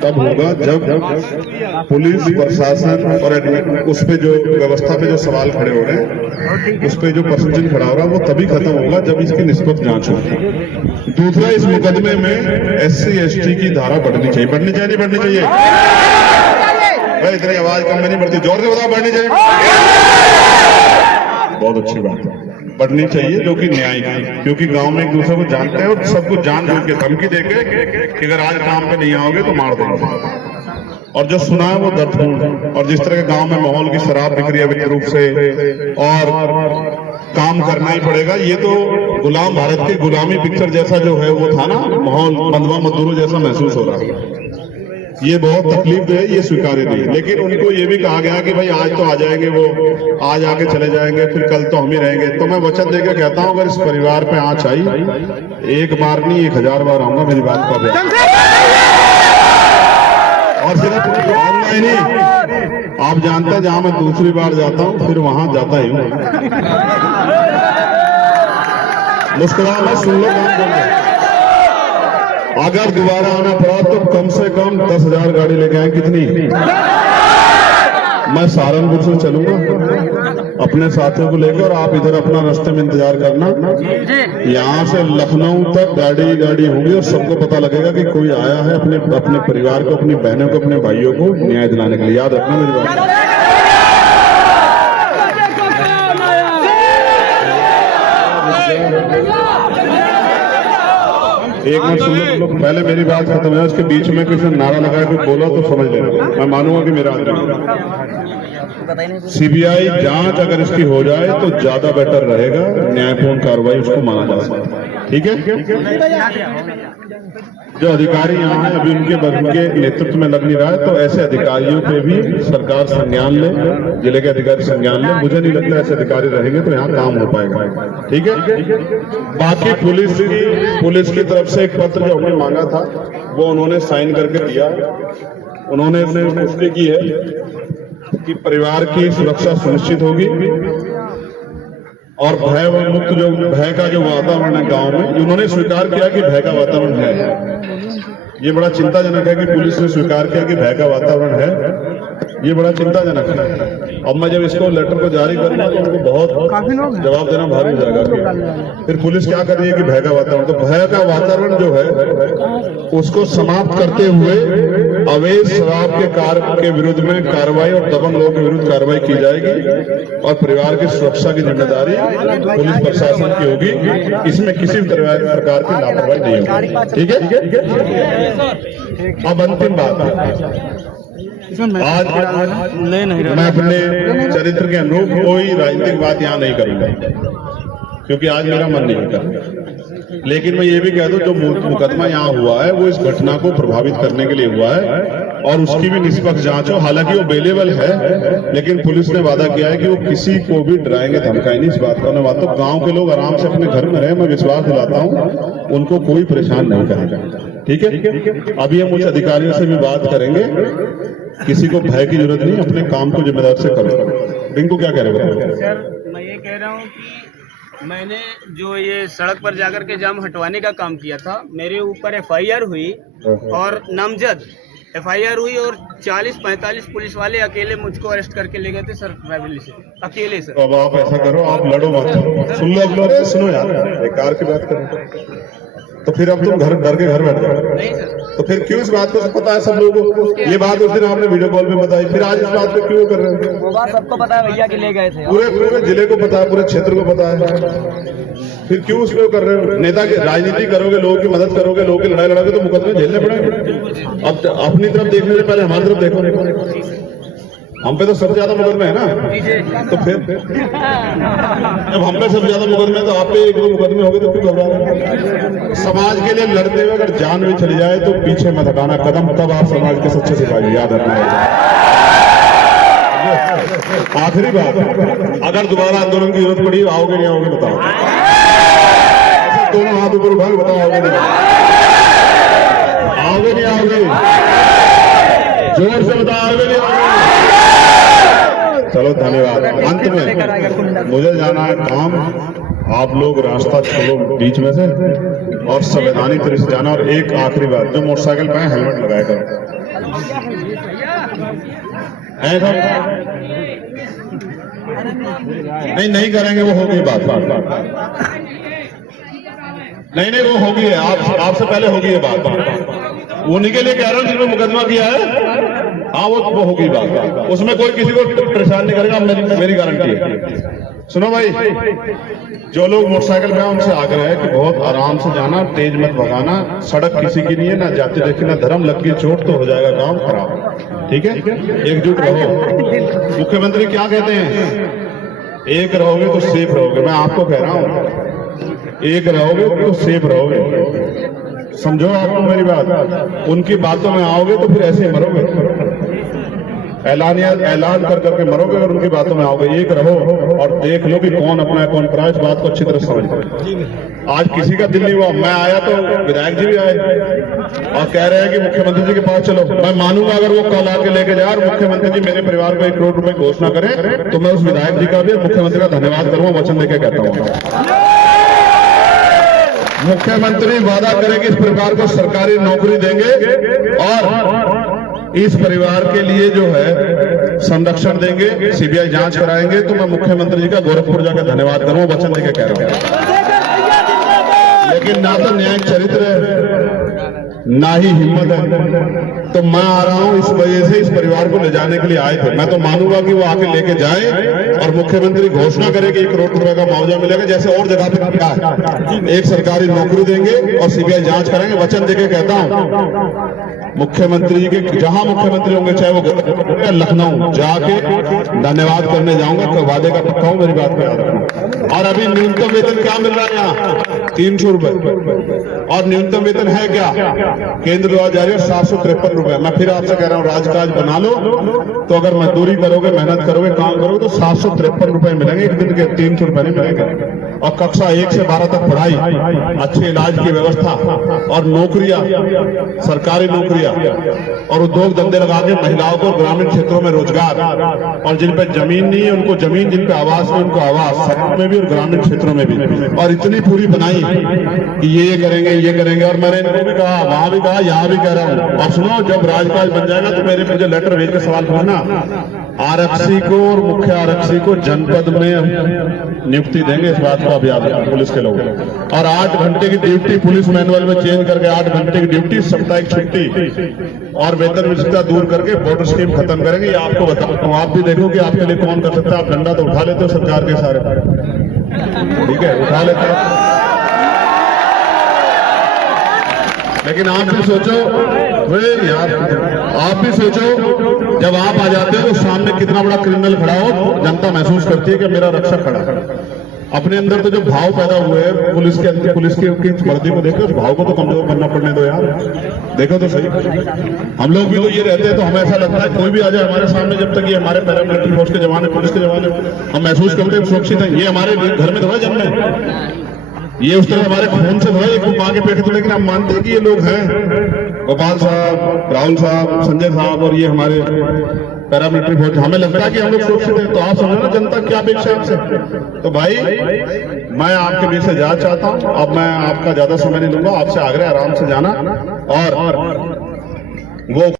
तब होगा जब पुलिस प्रशासन और उस पे जो व्यवस्था पे जो सवाल खड़े हो रहे हैं, उस पे जो परसेंटेज खड़ा हो रहा है, वो तभी खत्म होगा जब इसकी निष्पक्ष जांच होगी। दूसरा, इस मुकदमे में SC/ST की धारा बढ़नी चाहिए। बढ़नी चाहिए नहीं बढ़नी चाहिए? भाई इतनी आवाज कम में नहीं बढ़ती, जोर से बताओ। बढ़नी चाहिए? बहुत अच्छी बात है, बढ़नी चाहिए, जो कि न्याय है। क्योंकि गांव में एक दूसरे को जानते हैं और सबको जान बुझ के धमकी देके कि अगर आज काम पे नहीं आओगे तो मार देंगे। और जो सुना है वो दर्दपूर्ण है। और जिस तरह के गांव में माहौल की शराब बिक रही है वित्त रूप से, और काम करना ही पड़ेगा, ये तो गुलाम भारत की गुलामी पिक्चर जैसा जो है वो था ना, माहौल बंधुआ मजदूरों जैसा महसूस हो रहा है। ये बहुत तकलीफ है, ये स्वीकार्य नहीं। लेकिन उनको ये भी कहा गया कि भाई आज तो आ जाएंगे, वो आज आके चले जाएंगे, फिर कल तो हम ही रहेंगे। तो मैं वचन देकर कहता हूं, अगर इस परिवार पे आंच आई, एक बार नहीं 1000 बार आऊंगा, मेरी बात का भी। और सिर्फ आऊंगा नहीं, आप जानते हैं जहां मैं दूसरी बार जाता हूं फिर वहां जाता ही हूं। मुस्कुराना सुन लो, काम कर लो। अगर दोबारा आना पड़ा तो कम से कम 10,000 गाड़ी लेके आए। कितनी? मैं सहारनपुर से चलूंगा अपने साथियों को लेकर, और आप इधर अपना रास्ते में इंतजार करना। यहाँ से लखनऊ तक गाड़ी होगी और सबको पता लगेगा कि कोई आया है अपने परिवार को, अपनी बहनों को, अपने भाइयों को न्याय दिलाने के लिए। याद रखना मेरी बात। एक मिनट सुन लो, पहले मेरी बात खत्म है, उसके बीच में किसी ने नारा लगाया, कोई बोला तो समझ लेना, मैं मानूंगा कि मेरा आदमी। CBI जांच अगर इसकी हो जाए तो ज्यादा बेटर रहेगा, न्यायपूर्ण कार्रवाई उसको माना जा सकता है। ठीक है? जो अधिकारी यहाँ है अभी उनके नेतृत्व में लग नहीं रहा है, तो ऐसे अधिकारियों पे भी सरकार संज्ञान ले, जिले के अधिकारी संज्ञान ले। मुझे नहीं लगता ऐसे अधिकारी रहेंगे तो यहाँ काम हो पाएगा। ठीक है? बाकी पुलिस की तरफ से एक पत्र जो हमने मांगा था वो उन्होंने साइन करके दिया। उन्होंने पुष्टि की है कि परिवार की सुरक्षा सुनिश्चित होगी और भय मुक्त, जो भय का जो वातावरण है गांव में, उन्होंने स्वीकार किया कि भय का वातावरण है। ये बड़ा चिंताजनक है कि पुलिस ने स्वीकार किया कि भय का वातावरण है, ये बड़ा चिंताजनक है। अब मैं जब इसको लेटर को जारी करूंगा तो उनको बहुत जवाब देना भारी हो जाएगा कि फिर पुलिस क्या कर रही है कि भय का वातावरण। तो भय का वातावरण जो है उसको समाप्त करते हुए अवैध शराब के विरुद्ध में कार्रवाई और दबंग लोगों के विरुद्ध कार्रवाई की जाएगी और परिवार की सुरक्षा की जिम्मेदारी पुलिस प्रशासन की होगी। इसमें किसी भी प्रकार की लापरवाही नहीं होगी। ठीक है? अब अंतिम बात, आज मैं अपने चरित्र के अनुरूप कोई राजनीतिक बात यहाँ नहीं करूंगा क्योंकि आज मेरा मन नहीं करता। लेकिन मैं ये भी कह दूं, जो मुकदमा यहाँ हुआ है वो इस घटना को प्रभावित करने के लिए हुआ है और उसकी भी निष्पक्ष जांच हो। हालांकि वो बेलेबल है, लेकिन पुलिस ने वादा किया है कि वो किसी को भी डराएंगे धमकाएंगे इस बात का। मैं तो गांव के लोग आराम से अपने घर में रहे, मैं विश्वास दिलाता हूँ उनको कोई परेशान नहीं करेगा। ठीक है? अभी हम उच्च अधिकारियों से भी बात करेंगे, किसी को भय की जरूरत नहीं, अपने काम को जिम्मेदार से करो। रिंकू क्या कह रहे हो? सर मैं ये कह रहा हूँ कि मैंने जो ये सड़क पर जाकर के जाम हटवाने का काम किया था, मेरे ऊपर FIR हुई और नामजद FIR हुई और 40-45 पुलिस वाले अकेले मुझको अरेस्ट करके ले गए थे सर, फैमिली से अकेले सर। तो अब आप ऐसा करो, आप लड़ो मत, सुन लो, सुनो यार, बेकार की बात करो। तो फिर अब तुम घर डर के घर बैठ जाओ। नहीं सर। तो फिर क्यों इस बात को पता है सब लोगों को? ये बात उस दिन आपने वीडियो कॉल में बताई, फिर आज इस बात को क्यों कर रहे हैं? वो बात सबको पता है भैया कि ले गए थे, पूरे जिले को पता है, पूरे क्षेत्र को पता है, फिर क्यों उस पर कर रहे हो? नेता की राजनीति करोगे, लोगों की मदद करोगे, लोगों की लड़ाई लड़ोगे तो मुकदमे झेलने पड़ेंगे। अब अपनी तरफ देखने से पहले हमारी तरफ देखो। हम पे तो सबसे ज्यादा मुकदमे है ना, तो फिर जब हम पे सबसे ज्यादा मुकदमे तो आप पे 1-2 मुकदमे हो गए तो क्यों घबरा रहे? समाज के लिए लड़ते हुए अगर जान भी चली जाए तो पीछे मत हटाना कदम, तब आप समाज के सच्चे सिपाही। याद रखना। आखिरी बात, अगर दोबारा आंदोलन की जरूरत पड़ी आओगे नहीं आओगे बताओ? दोनों हाथ ऊपर उठा के बताओ, आओगे नहीं आओगे? नहीं आओगे? जोर से बताओ, आओगे नहीं आओगे? चलो धन्यवाद। अंत में मुझे जाना है काम, आप लोग रास्ता छोड़ो बीच में से और संवैधानिक तरीके से जाना। और एक आखिरी बात, जो मोटरसाइकिल पे हेलमेट लगाया करो। है सब? नहीं करेंगे, वो होगी बात। नहीं वो होगी है, आपसे पहले होगी ये बात। उन्हीं के लिए कह रहा हूँ जिन्होंने मुकदमा किया है। हाँ वो होगी बात, उसमें कोई किसी को परेशान नहीं करेगा, मेरी गारंटी है। सुनो भाई, जो लोग मोटरसाइकिल पे हैं उनसे आग्रह है कि बहुत आराम से जाना, तेज मत भगाना। सड़क किसी की नहीं है, ना जाते देखी ना धर्म, लग गई चोट तो हो जाएगा काम खराब। ठीक है, एकजुट रहो। मुख्यमंत्री क्या कहते हैं, एक रहोगे तो सेफ रहोगे। मैं आपको कह रहा हूं, एक रहोगे तो सेफ रहोगे। समझो आपको मेरी बात। उनकी बातों में आओगे तो फिर ऐसे मरोगे, ऐलान कर करके मरोगे अगर उनकी बातों में आओगे। एक रहो और देख लो कि कौन अपना है कौन पराया, इस बात को अच्छी तरह समझ लो। आज किसी का दिल नहीं हुआ, मैं आया तो विधायक जी भी आए और कह रहे हैं कि मुख्यमंत्री जी के पास चलो। मैं मानूंगा अगर वो कल आके लेके जाए और मुख्यमंत्री जी मेरे परिवार को 1 करोड़ रुपए घोषणा करें, तो मैं उस विधायक जी का भी मुख्यमंत्री का धन्यवाद करूंगा, वचन देके कहता हूँ। मुख्यमंत्री वादा करें कि इस परिवार को सरकारी नौकरी देंगे और इस परिवार के लिए जो है संरक्षण देंगे, सीबीआई जांच कराएंगे। तो मैं मुख्यमंत्री जी का गोरखपुर जाकर धन्यवाद करूंगा, वचन देके कह रहा हूं। लेकिन ना तो न्याय चरित्र है, ना ही हिम्मत है। तो मैं आ रहा हूं इस वजह से, इस परिवार को ले जाने के लिए आए थे। मैं तो मानूंगा कि वो आके लेके जाए और मुख्यमंत्री घोषणा करे कि 1 करोड़ रुपए का मुआवजा मिलेगा, जैसे और जगह पे क्या है। एक सरकारी नौकरी देंगे और सीबीआई जांच कराएंगे, वचन देके कहता हूं। मुख्यमंत्री के जहां मुख्यमंत्री होंगे, चाहे वो लखनऊ, जाके धन्यवाद करने जाऊंगा। तो वादे का पक्का हूं, मेरी बात पे याद रखना। और अभी न्यूनतम वेतन क्या मिल रहा है यहाँ, 300 रुपए। और न्यूनतम वेतन है क्या, केंद्र द्वारा जारी है 753 रुपए। मैं फिर आपसे कह रहा हूँ, राजकाज बना लो। तो अगर मजदूरी करोगे, मेहनत करोगे, काम करोगे तो 753 रुपए मिलेंगे एक दिन के, 300 रुपए नहीं मिलेंगे। और कक्षा 1 से 12 तक पढ़ाई, अच्छे इलाज की व्यवस्था और नौकरियां, सरकारी नौकरियां और उद्योग धंधे लगा के महिलाओं को ग्रामीण क्षेत्रों में रोजगार। और जिन पे जमीन नहीं है उनको जमीन, जिन पे आवास है उनको आवास, शहरों में भी और ग्रामीण क्षेत्रों में भी। और इतनी पूरी बनाई कि ये करेंगे। और मैंने इनको भी कहा, वहां भी कहा, यहाँ भी कह रहा हूँ। और सुनो, जब राजकाज बन जाएगा तो मुझे लेटर भेज के सवाल पूछना। आरक्षी को और मुख्य आरक्षी को जनपद में नियुक्ति देंगे, इस बात को अब याद रखना पुलिस के लोग। और 8 घंटे की ड्यूटी पुलिस मैनुअल में चेंज करके 8 घंटे की ड्यूटी, साप्ताहिक छुट्टी और वेतन विषमता दूर करके बॉर्डर स्कीम खत्म करेंगे। ये आपको बताता हूँ, आप भी देखो कि आपके लिए कौन कर सकता है। आप डंडा तो उठा लेते हो सरकार के सारे, ठीक है, उठा लेते हो। लेकिन आप भी सोचो यार, आप भी सोचो, जब आप आ जाते हो तो सामने कितना बड़ा क्रिमिनल खड़ा हो, जनता महसूस करती है कि मेरा रक्षक खड़ा है। अपने अंदर तो जो भाव पैदा हुए हैं पुलिस की वर्दी को देखो, उस भाव को तो कमजोर करना पड़ने दो यार। देखो तो सही, हम लोग भी तो ये रहते हैं, तो हमें ऐसा लगता है कोई भी आ जाए हमारे सामने, जब तक ये हमारे पैरामिलिट्री फोर्स के जवान, पुलिस के जवान, हम महसूस करते हैं सुरक्षित है। ये हमारे घर में थोड़ा जन्मे, ये उस तरह हमारे खून से थोड़ा एक माँ के पेट में। लेकिन हम मानते हैं कि ये लोग हैं, गोपाल साहब, राहुल साहब, संजय साहब और ये हमारे पैरामिलिट्री फोर्स। हमें लगता है कि हम लोग सुरक्षित हैं। तो आप समझो ना जनता क्या अपेक्षा है हमसे। तो भाई मैं आपके बीच से जाना चाहता हूँ। अब मैं आपका ज्यादा समय नहीं लूंगा, आपसे आग्रह आराम से जाना और वो